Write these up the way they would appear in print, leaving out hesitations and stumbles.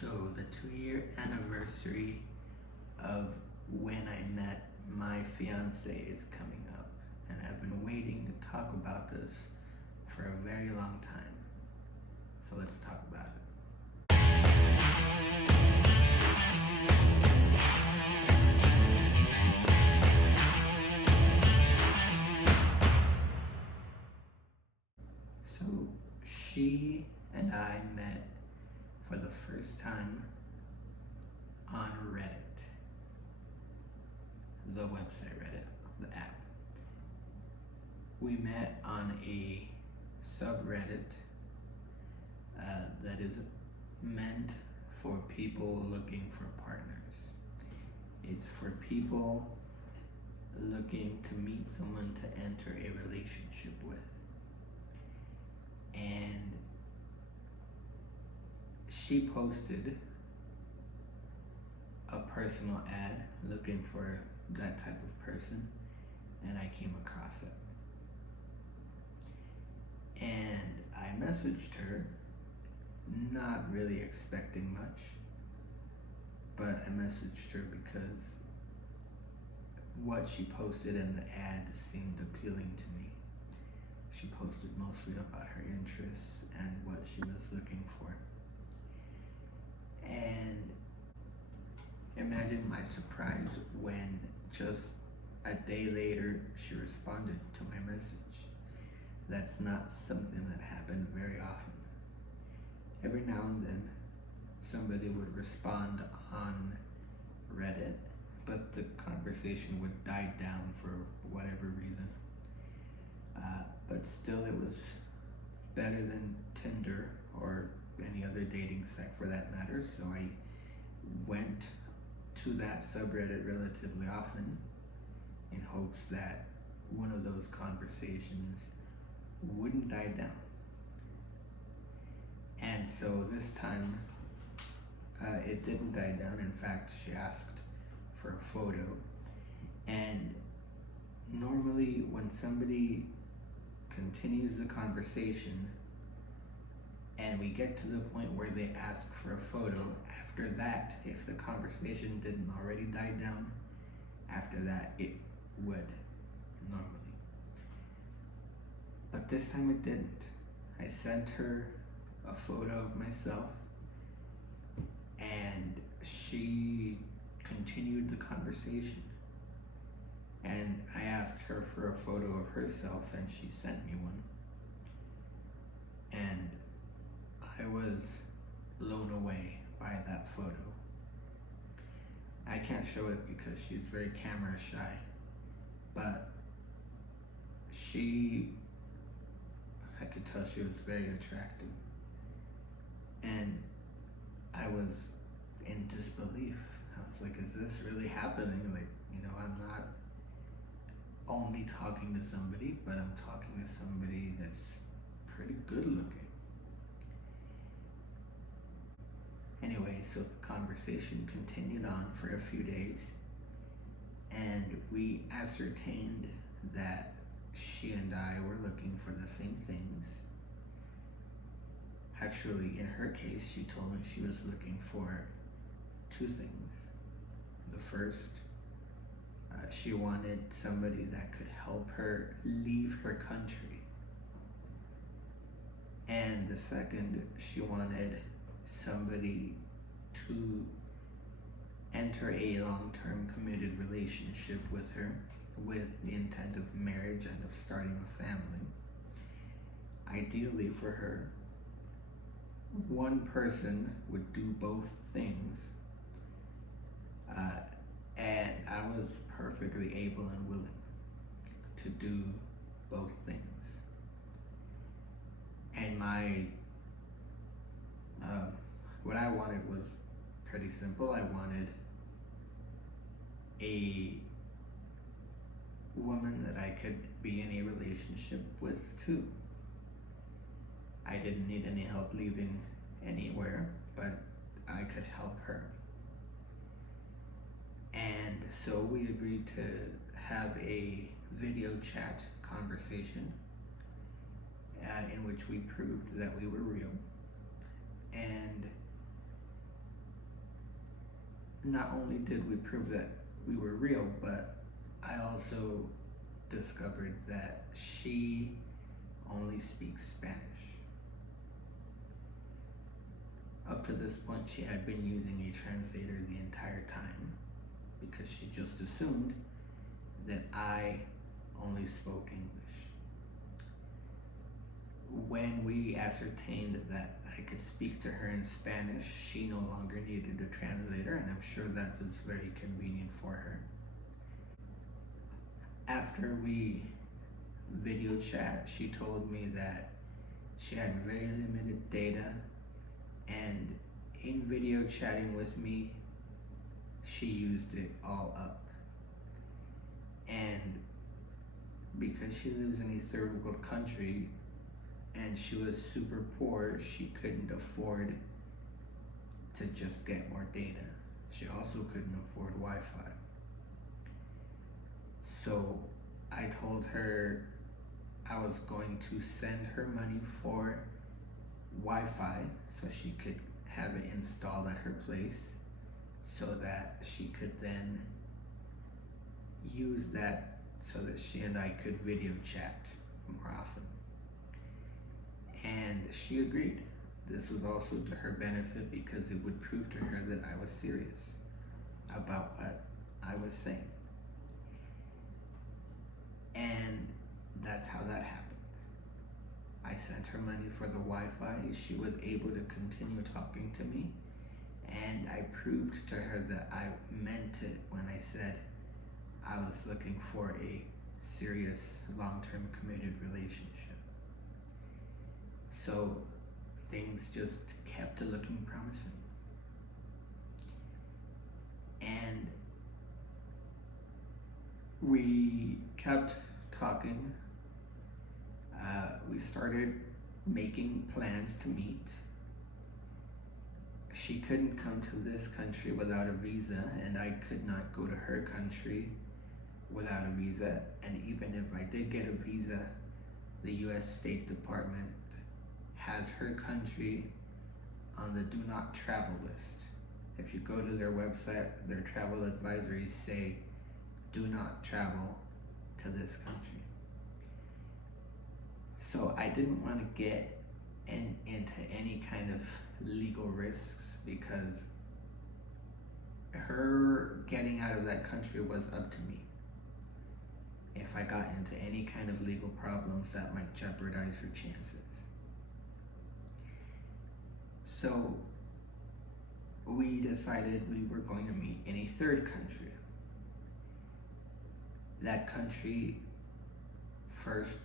So the 2-year anniversary of when I met my fiance is coming up, and I've been waiting to talk about this for a very long time. So let's talk about it. So she and I met for the first time on Reddit, the website Reddit, the app. We met on a subreddit that is meant for people looking for partners. It's for people looking to meet someone to enter a relationship with. And she posted a personal ad looking for that type of person, and I came across it. And I messaged her, not really expecting much, but I messaged her because what she posted in the ad seemed appealing to me. She posted mostly about her interests and what she was looking for. And imagine my surprise when just a day later she responded to my message. That's not something that happened very often. Every now and then somebody would respond on Reddit, but the conversation would die down for whatever reason. But still, it was better than Tinder or any other dating site for that matter, so I went to that subreddit relatively often in hopes that one of those conversations wouldn't die down. And so this time it didn't die down. In fact, she asked for a photo. And normally when somebody continues the conversation and we get to the point where they ask for a photo, after that, if the conversation didn't already die down, after that it would normally. But this time it didn't. I sent her a photo of myself and she continued the conversation. And I asked her for a photo of herself and she sent me one. And I was blown away by that photo. I can't show it because she's very camera shy, but I could tell she was very attractive. And I was in disbelief. I was like, is this really happening? Like, I'm not only talking to somebody, but I'm talking to somebody that's pretty good looking. Anyway, so the conversation continued on for a few days, and we ascertained that she and I were looking for the same things. Actually, in her case, she told me she was looking for two things. The first, she wanted somebody that could help her leave her country. And the second, she wanted somebody to enter a long-term committed relationship with her with the intent of marriage and of starting a family. Ideally for her, one person would do both things, and I was perfectly able and willing to do both things. And what I wanted was pretty simple. I wanted a woman that I could be in a relationship with too. I didn't need any help leaving anywhere, but I could help her. And so we agreed to have a video chat conversation in which we proved that we were real. And not only did we prove that we were real, but I also discovered that she only speaks Spanish. Up to this point, she had been using a translator the entire time because she just assumed that I only spoke English. When we ascertained that I could speak to her in Spanish, she no longer needed a translator, and I'm sure that was very convenient for her. After we video chat, she told me that she had very limited data, and in video chatting with me, she used it all up. And because she lives in a third world country and she was super poor, she couldn't afford to just get more data. She also couldn't afford Wi-Fi. So I told her I was going to send her money for Wi-Fi so she could have it installed at her place, so that she could then use that so that she and I could video chat more often. And she agreed. This was also to her benefit because it would prove to her that I was serious about what I was saying. And that's how that happened. I sent her money for the Wi-Fi. She was able to continue talking to me, and I proved to her that I meant it when I said I was looking for a serious, long-term committed relationship. So things just kept looking promising. And we kept talking. We started making plans to meet. She couldn't come to this country without a visa, and I could not go to her country without a visa. And even if I did get a visa, the US State Department has her country on the do not travel list. If you go to their website, their travel advisories say, do not travel to this country. So I didn't want to get into any kind of legal risks, because her getting out of that country was up to me. If I got into any kind of legal problems, that might jeopardize her chances. So we decided we were going to meet in a third country. That country, first,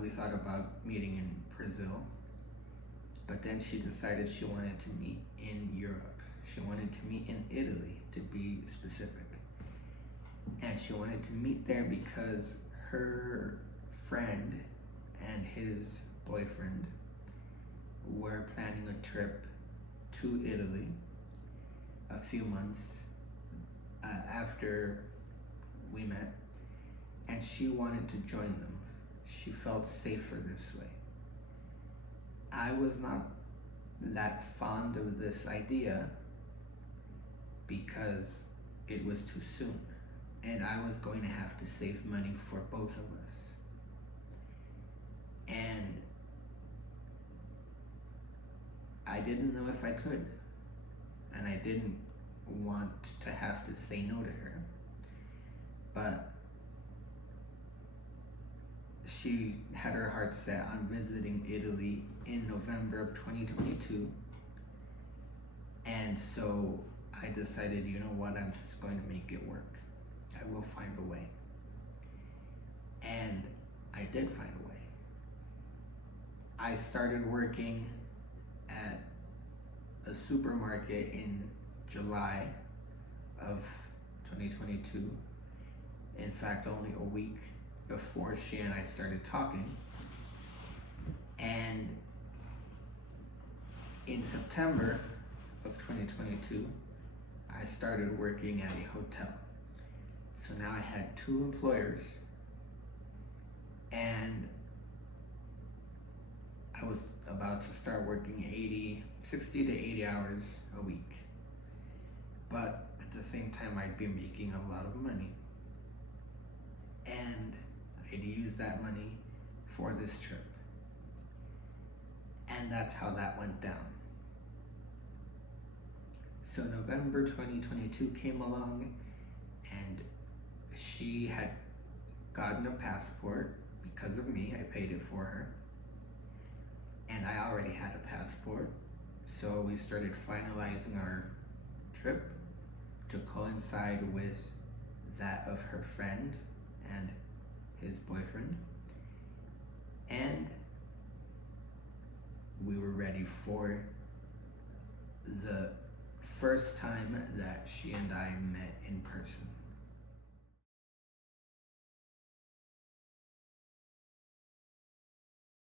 we thought about meeting in Brazil, but then she decided she wanted to meet in Europe. She wanted to meet in Italy, to be specific. And she wanted to meet there because her friend and his boyfriend were planning a trip to Italy a few months after we met, and she wanted to join them. She felt safer this way. I was not that fond of this idea because it was too soon, and I was going to have to save money for both of us. And I didn't know if I could, and I didn't want to have to say no to her. But she had her heart set on visiting Italy in November of 2022. And so I decided, you know what, I'm just going to make it work. I will find a way. And I did find a way. I started working at a supermarket in July of 2022. In fact, only a week before she and I started talking. And in September of 2022, I started working at a hotel. So now I had 2 employers, and I was about to start working 60 to 80 hours a week. but at the same time, I'd be making a lot of money. And I'd use that money for this trip. And that's how that went down. So November 2022 came along, and she had gotten a passport because of me. I paid it for her. And I already had a passport. So we started finalizing our trip to coincide with that of her friend and his boyfriend. And we were ready for the first time that she and I met in person.